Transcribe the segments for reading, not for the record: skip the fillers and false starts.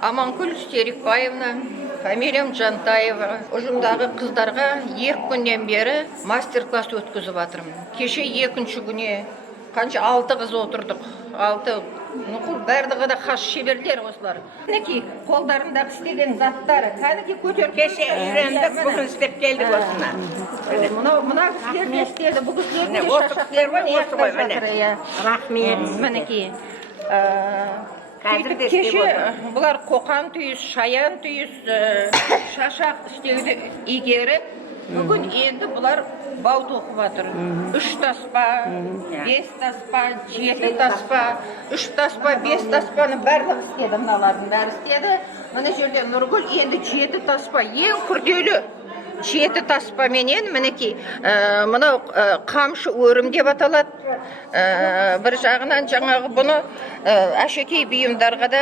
Аманкүл Серикбаевна, фамилиям Жантаева. Ұжымдағы қыздарға 2 күннен бері мастер-класс өткізіп жатырмын. Кеше 2-ші күні қанша 6 қыз отырдық. 6 нұқыл бәрдігі да хас шеберлер осылар. Мінекей қолдарындағы істеген заттары, кәніки көтер. Кеше үйрендік, бүгін істеп келдік осына. Мына кісілер не істеді, бұл кісілер де шашақтар. Рахмет. Мінекей. Кеше бұлар қоқан түйіс, шаян түйіс, шашақ істеуді игеріп, бүгін енді бұлар бау тоқып жатыр. 3 таспа, 5 таспа, 7 таспа, 3 таспа, 5 таспаны барлық істеді, мыналардың бәрі істеді. Мына жерде Нұргүл енді 7 таспа, ең күрделі 7 таспа менен, мінекей, мынау қамшы өрім деп аталады. Бір жағынан жаңағы бұны әшекей бұйымдарға да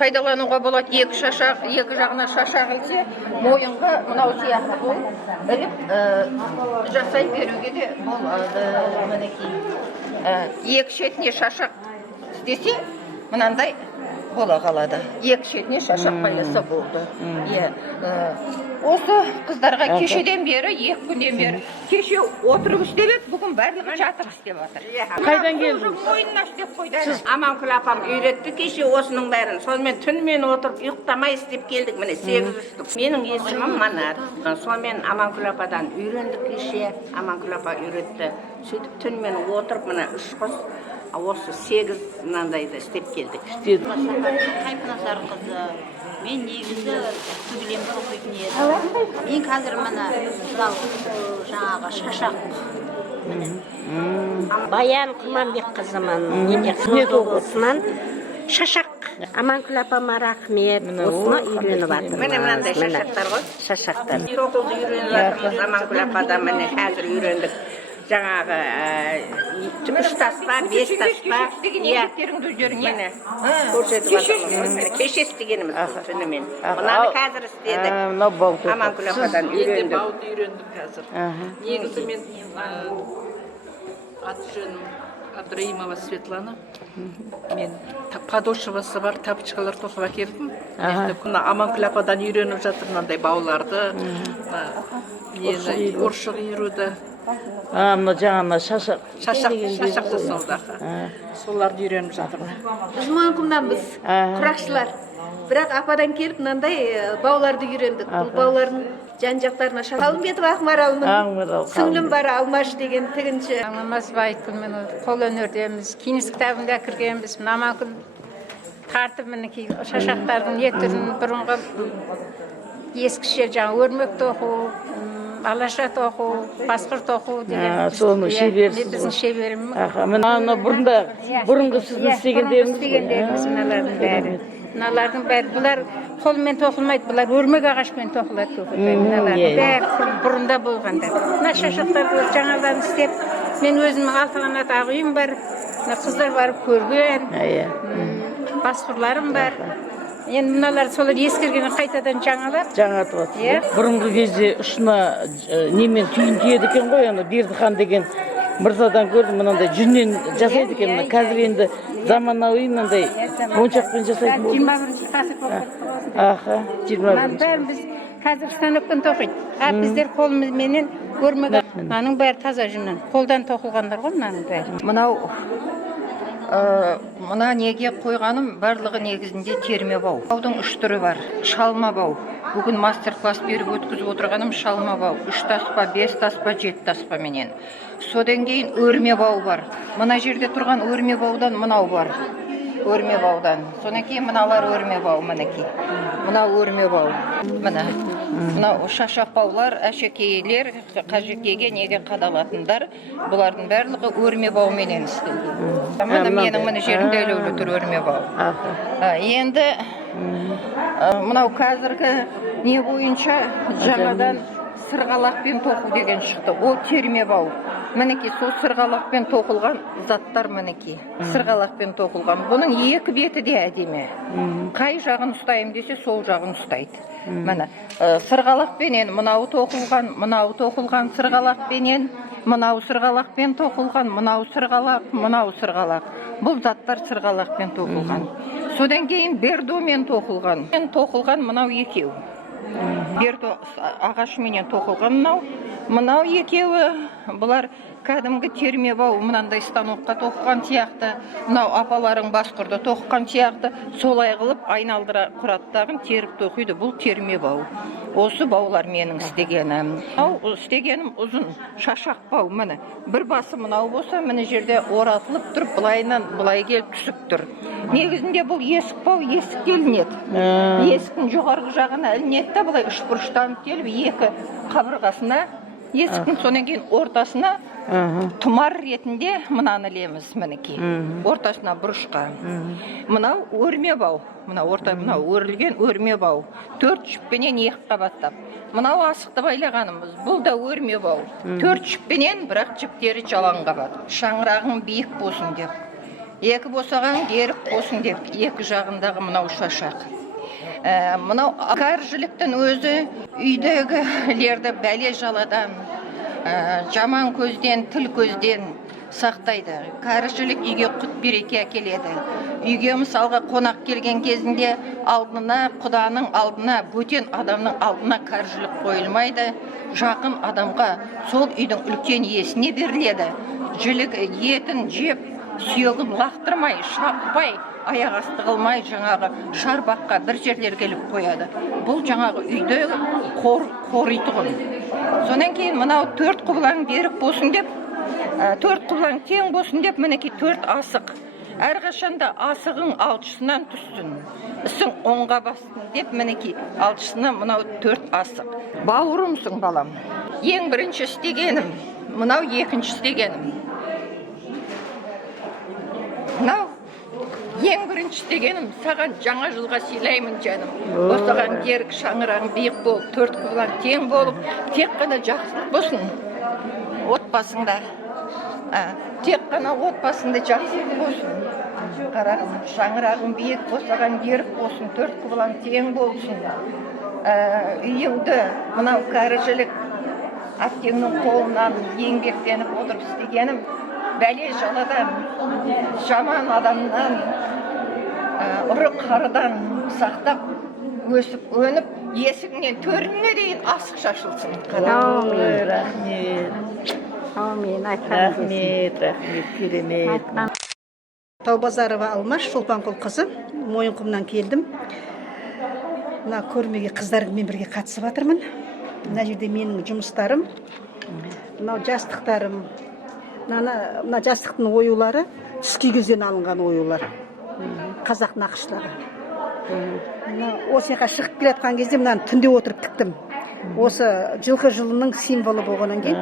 пайдалануға болады. 2 шашақ, 2 жағына шашақ ілсе, мойынға мынау сияқты бұл іліп жасай беруге де болады. Мінекей, 2 шетіне шашақ істесе, мынандай бола қалады. 2 шетіне шашақ байласа болды. Осы қыздарға кешеден бері, 2 күннен бері, кеше отырып істеп еді, бүгін барлығы жатыр істеп жатыр. Қайдан келдіңіз? Ойынына істеп қойды. Аманкүл апам үйретті кеше осының бәрін. Сонымен түнімен отырып ұйықтамай істеп келдік. Міне 8 үстік. Менің есімім Манар. Сонымен Аманкүл ападан үйрендік кеше. Аманкүл апа үйретті. Сөйтіп түнімен отырып, міне 3 қыз осы 8 мынандайды істеп келдік. Қайпыназар қызы. Мен негізі түгілемді оқитын едім. Мен қазір мына жаңағы шашақ. Баян Құманбек қызымын. Қызмет оқысынан шашақ. Аманкүл апама рахмет. Осыны үйреніп жатырмыз. Міне мынандай шашақтар ғой. Шашақтар. Тоқылды үйреніп жатырмыз. Аманкүл ападан міне қазір үйрендік. Жаңағы 3 таспа, 5 таспа, міне көрсетіп жатырмыз. Кеше істегеніміз түнімен. Мынаны қазір істедік. Аманкүл ападан үйрендік. Бауды үйрендім қазір. Негізі мен аты жөнім Абдраимова Светлана. Мен подошвасы бар тапочкалар тоқып әкелдім. Аманкүл ападан үйреніп жатыр мынандай бауларды. Оршық иіруді. Мына жаңа шашақ жасаудағы. Соларды үйреніп жатырмын. Біз Мойынқұмданбыз, құрақшылар. Бірақ ападан келіп мынандай бауларды үйрендік. Бұл баулардың жан-жақтарына Қалымбетова Ақмаралмын. Сіңлім бар Алмаш деген тігінші. Намазбай айткүл мен қол өнердеміз. Кеңес кітабында кіргенбіз. Аманкүл тартып мінекей шашақтардың не түрін бұрынғы ескіше жаңа өрмек тоқу, алаша тоқу, басқыр тоқу деген біздің шеберіміз. Бұрынғы сіздің істегендеріңіз мыналардың бәрі. Мыналардың бәрі, бұлар қолмен тоқылмайды, бұлар өрмек ағашпен тоқылады көпірді. Мыналардың бәрі бұрында болғандар. Мына шашақтарды жаңадан істеп, мен өзімнің 6 қанат ақ үйім бар, қыздар барып көрген, басқырларым бар. Енді мыналар солар ескергені қайтадан жаңартып отыр. Бұрынғы кезде ұшына немен түйін киеді екен ғой, Бердіхан деген мырзадан көрдім, мынандай жүннен жасайды екен. Қазір енді заманауи мынандай моншақпен жасайтын болды. 21-ші ғасыр болып. Аха, 21-ші. Бәрін біз қазір станокпен тоқиды. Біздер қолымызменен өрмек. Мынаның бәрі таза жүннен. Қолдан тоқылғандар ғой мынаның бәрі. Мына неге қойғаным барлығы негізінде терме бау. Баудың 3 түрі бар. Шалма бау. Бүгін мастер-класс беріп өткізіп отырғаным шалма бау. 3 таспа, 5 таспа, 7 таспа менен. Содан кейін өрме бау бар. Мына жерде тұрған өрме баудан мынау бар. Өрме баудан. Содан кейін мыналар өрме бау, мінекей. Мына өрме бау. Мына шашақ баулар, әшекейлер, қажекеге неге қадалатындар, бұлардың барлығы өрме бау менен істелген. Менің мына жерінде өлеулі тұр өрме бау. Енді мынау қазіргі не бойынша жаңадан сырғалақпен тоқу деген шықты. Ол терме бау. Мінекей сол сырғалақпен тоқылған заттар мінекей. Сырғалақпен тоқылған. Бұның 2 беті де әдемі. Қай жағын ұстайым десе, сол жағын ұстайды. Міне, сырғалақпенен мынау тоқылған сырғалақпенен, мынау сырғалақпен тоқылған, мынау сырғалақ. Бұл заттар сырғалақпен тоқылған. Содан кейін бердомен тоқылған. Тоқылған мынау екеу. Бердо ағашыменен тоқылған мынау екеуі. Бұлар кәдімгі термебау, мынандай станокқа тоқыған сияқты, мынау апаларың басқұрды тоқыған сияқты, солай қылып айналдыра құраттағын теріп тоқиды. Бұл термебау. Осы баулар менің істегенім. Мынау істегенім ұзын, шашақ бау, міне. Бір басы мынау болса, міне жерде оратылып тұрып, былайынан былай келіп түсіп тұр. Негізінде бұл есік бау, есік келінеді. Есіктің жоғарғы жағына ілінеді де, былай үшбұрыштанып келіп, екі қабырғасына, есіктің сонан кейін ортасына тұмар ретінде мынаны ілеміз, мінекей. Ортасына бұрышқа. Мынау өрме бау. Мынау өрілген өрме бау. 4 жіппенен 2 қабаттап. Мынау асықты байлағанымыз. Бұл да өрме бау. 4 жіппенен, бірақ жіптері жалаң қабат. Шаңырағың биік болсын деп. Екі босаған берік болсын деп. Екі жағындағы мынау шашақ. Мынау кәржіліктің өзі үйдегілерді бәле жаладан, жаман көзден, тіл көзден сақтайды. Кәржілік үйге құт береке әкеледі. Үйге мысалға қонақ келген кезінде алдына, құданың алдына, бөтен адамның алдына кәржілік қойылмайды. Жақын адамға сол үйдің үлкен иесіне беріледі. Жілік етін жеп, сүйегін лақтырмай, шаппай, аяқ асты қылмай, жаңағы шарбаққа бір жерлер келіп қояды. Бұл жаңағы үйді қоритұғын. Сонан кейін мынау 4 құбылаң берік болсын деп, 4 құбылаң тең болсын деп, мінекей 4 асық. Әрқашанда асығың алшысынан түссін. Ісің оңға бассын деп, мінекей алшысына мынау 4 асық. Бауырымсың балам. Ең бірінші істегенім, мынау екінші істегенім. Мынау ең бірінші істегенім, саған жаңа жылға сыйлаймын жаным. Осыған жерік шаңырағың биік болып, 4 құбылаң тең болып, тек қана жақсылық болсын отбасыңда. Тек қана отбасында жақсылық болсын. Қарағым, шаңырағың биік болсаған жерік болсын, 4 құбылаң тең болсын. Үйіңді мынау кәріжілік әттеңнің қолынан еңбектеніп отырып істегенім, бәле жаладан, жаман адамнан, ұры қарыдан сақтап, өсіп, өніп, есігінен төріне дейін асық шашылсын. Рахмет. Аумин, Рахмет, керемет. Таубазарова Алмаш, Шолпанқұл қызы, Мойынқұмнан келдім. Мына көрмеге қыздармен бірге қатысып жатырмын. Мына жерде менің жұмыстарым, мынау жастықтарым. Мына жастықтың оюлары түскі күзден алынған оюлар. Қазақ нақышлары. Осы жаққа шығып келе жатқан кезде мынаны түнде отырып тіктім. Осы жылқы жылының символы болғаннан кейін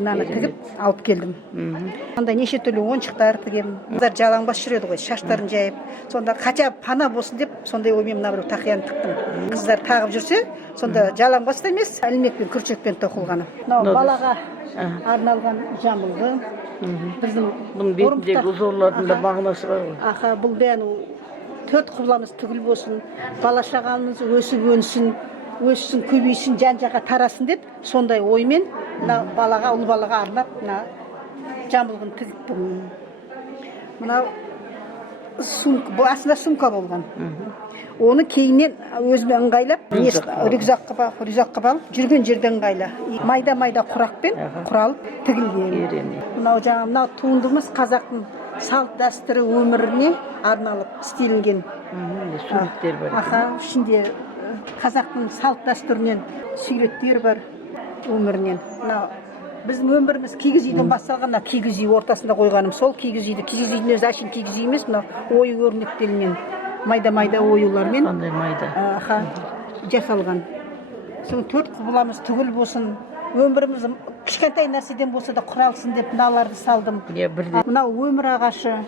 мынаны тігіп алып келдім. Мынандай неше түрлі ойыншықтар тігемін. Қыздар жалаңбас жүреді ғой, шаштарын жайып. Сонда хотя пана болсын деп, сондай оймен мына бір тақияны тіктім. Қыздар тағып жүрсе, сонда жалаңбас та емес, ілмекпен, күршекпен тоқылғаны. Мынау балаға арналған жамылғы. Бұның бетіндегі узорлардың да мағынасы бар ғой. Аха, бұл бәрі 4 құбыламыз түгіл болсын, бала шағамыз өсіп өнсін, өссін, көбейсін, жан-жаққа тарасын деп, сондай оймен балаға, ұл балаға арнап, жамылғын тігіптім. Мынау бұл астында сумка болған. Оны кейіннен өзіме ыңғайлап, рюкзакқа балып, жүрген жерден ыңғайла. Майда-майда құрақпен құралып тігілген. Мынау туындымыз қазақтың салт дәстүрі өміріне арналып істелінген. Суреттер бар. Аха, ішінде қазақтың салт дәстүрінен суреттер бар өмірінен. Біздің өміріміз кигіз үйден басталған, кигіз үй ортасында қойғаным сол кигіз үйді. Кигіз үйдің өзі әшейін кигіз үй емес, ою өрнектелінен майда-майда оюлармен жасалған. Соң 4 құбыламыз түгіл болсын, өміріміз кішкентай нәрседен болса да құралсын деп мыналарды салдым. Мынау өмір ағашы.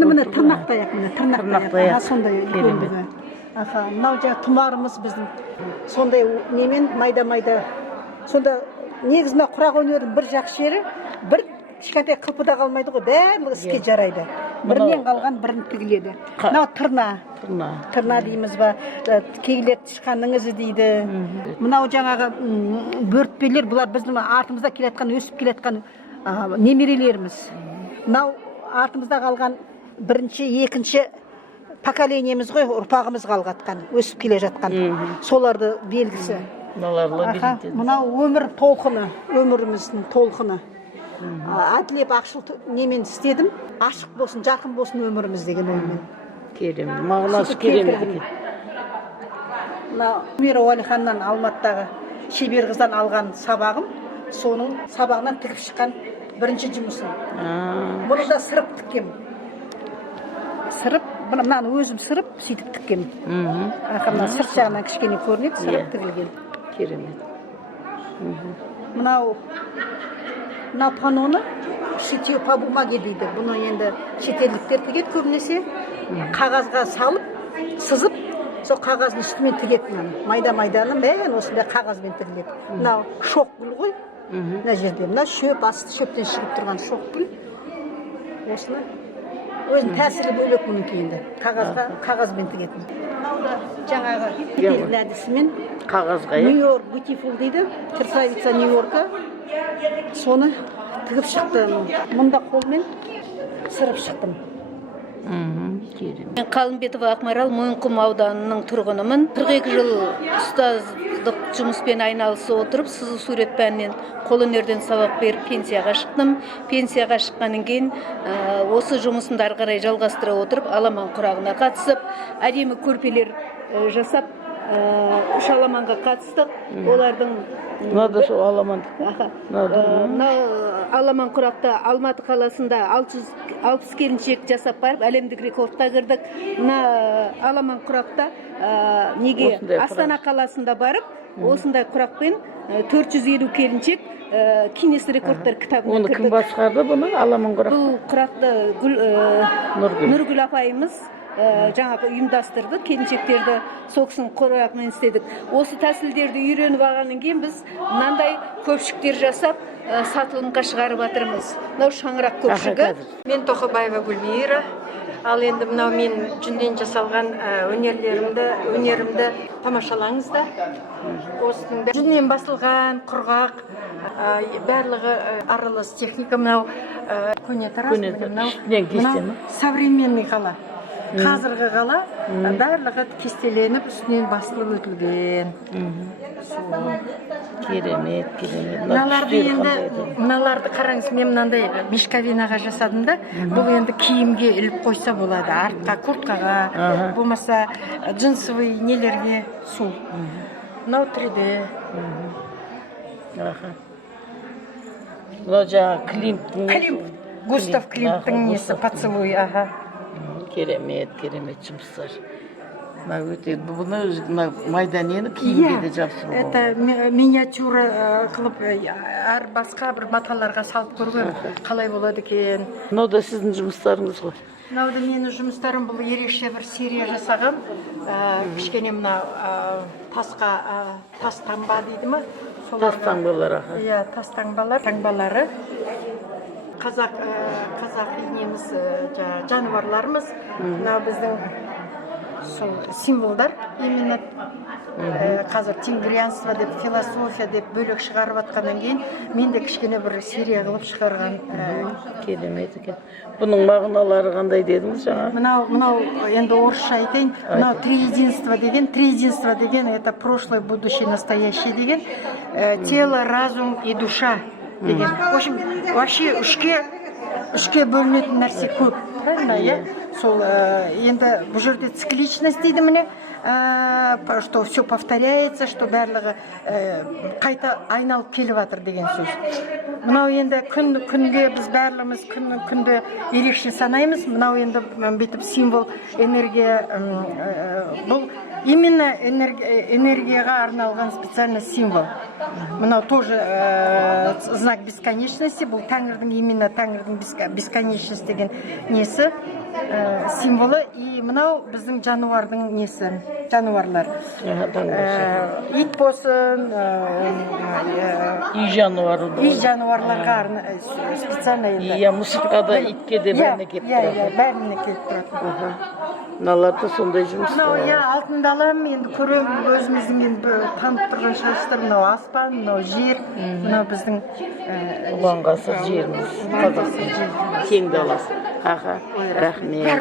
Міне тырнақтаяқ, тырнақтаяқ. Сондай өмірі. Мынау тұмарымыз біздің. Сондай немен майда-майда. Сонда негізінде құрақ өнерінің бір жақсы жері, бір кішкентай қылпыда қалмайды ғой, барлығы іске жарайды. Бірінен қалған бірін тігіледі. Мынау тырна дейміз ба, кейлер тышқанның ізі дейді. Мынау жаңағы бөртпелер, бұлар біздің артымызда келатқан, өсіп келатқан немерелеріміз. Мынау артымызда қалған бірінші, екінші поколениеміз ғой, ұрпағымыз қалғатқан, өсіп келе жатқан. Соларды белгісі. Аха, мынау өмір толқыны, өміріміздің толқыны. Әділеп ақшыл немен істедім, ашық болсын, жарқын болсын өміріміз деген оймен. Керемет, мағынасы керемет екен. Мира Уәлиханнан Алматыдағы шебер қыздан алған сабағым, соның сабағынан тігіп шыққан бірінші жұмысым. Бұны да сырып тіккем. Сырып, мынаны өзім сырып, сөйтіп тіккем. Мына сырт жағынан кішкене көрінеді, сырып тігілген. Керемет. Мынау паноны шитье по бумаге дейді. Бұны енді шетелдіктер тігеді көбінесе. Қағазға салып, сызып, сол қағаздың үстімен тігеді мынаны. Майда-майданы бәрін осындай қағазбен тігіледі. Мынау шоқ гүл ғой. Мына жерде. Мына шөп, асты шөптен шығып тұрған шоқ гүл. Осыны өзінің тәсілі бөлек мұның кейінді. Қағазбен тігетін. Мынау да жаңағы шетелдің әдісімен қағазға. Нью-Йорк Beautiful дейді. Красавица Нью-Йорка. Соны тігіп шықтым. Мұнда қолмен сырып шықтым. Мен Қалымбетова Ақмарал, Мойынқұм ауданының тұрғынымын. 42 жыл ұстаздық жұмыспен айналысып отырып, сызу сурет пәнінен қолөнерден сабақ беріп пенсияға шықтым. Пенсияға шыққаннан кейін осы жұмысымды ары қарай жалғастыра отырып, аламан құрағына қатысып, әдемі көрпелер жасап, үш аламанға қатыстық. Олардың Мынада сол аламан. аламан құрақта Алматы қаласында 660 келіншек жасап барып, әлемдік рекордқа кірдік. Мына аламан құрақта неге Астана қаласында барып, осындай құрақпен 450 келіншек Гиннес рекордтар кітабына кірдік. Оны кім басқарды бұны, аламан құрақ? Бұл құрақты Нұргүл апайымыз жаңағы ұйымдастырды, келіншектерді соқсын құрағымен істедік. Осы тәсілдерді үйреніп алғаннан кейін біз мынандай көпшіктер жасап сатылымға шығарып жатырмыз. Мынау шаңырақ көпшігі. Мен Тоқыбаева Гүлмира. Ал енді мынау мен жүнден жасалған өнерімді тамашалаңыздар. Осының жүннен басылған құрғақ, барлығы аралас техника. Мынау көне тарас, мынау современный қала. Қазіргі қала барлығы кестеленіп, үстінен басылып өтілген. Керемет. Мыналарды қараңыз, мен мынандай мешковинаға жасадым да, бұл енді киімге іліп қойса болады, артқа, курткаға, болмаса джинсовый нелерге су. Мынау 3D. Мынау жаңа Климттің. Густав Климттің несі, поцелуй, Керемет жұмыстар. Бұны майданені киімге де жапсыру. Это миниатюра қылып, әр басқа бір маталарға салып көрген, қалай болады екен. Мынау да сіздің жұмыстарыңыз ғой. Мынау да менің жұмыстарым, бұл ерекше бір серия жасағым. Кішкене мына тас таңба дейді ма? Тас таңбалар. Иә, тас таңбалары. Қазақ неміз жануарларымыз, мына біздің символдар, именно қазір тенгрианство деп, философия деп бөлек шығарып атқаннан кейін, мен де кішкене бір серия қылып шығарған. Керемет екен. Бұның мағыналары қандай дедіңіз жаңа? Мынау енді орысша айтайын, мынау триединство деген, это прошлое, будущее, настоящее деген, тело, разум и душа деген. В общем, вообще үшке бөлінетін нәрсе көп. Правильно, иә? Сол енді бұл жерде цикличность дейді міне, что все повторяется, что барлығы қайта айналып келіп жатыр деген сөз. Мынау енді күнге біз барлығымыз күнді ерекше санаймыз. Мынау енді бетіп символ энергия, бұл именно энергияға арналған специально символ. Мынау тоже знак бесконечности, бұл Тәңірдің, именно Тәңірдің бесконечность деген несі, символы. И мынау біздің жануардың несі, жануарлар. Ит болсын, үй жануарларға специально енді. Иә, мысыққа да, итке де бәріне келіп тұрады. Иә, бәріне келіп тұрады. Мыналарды сондай жұмыс. Мынау, иә, алтын далам, енді көремін өзіміздің енді танып тұрған шашыстар, мынау аспан, мынау жер, мынау біздің ұлан ғасыр жеріміз, Қазақстан кең даласы. Рахмет.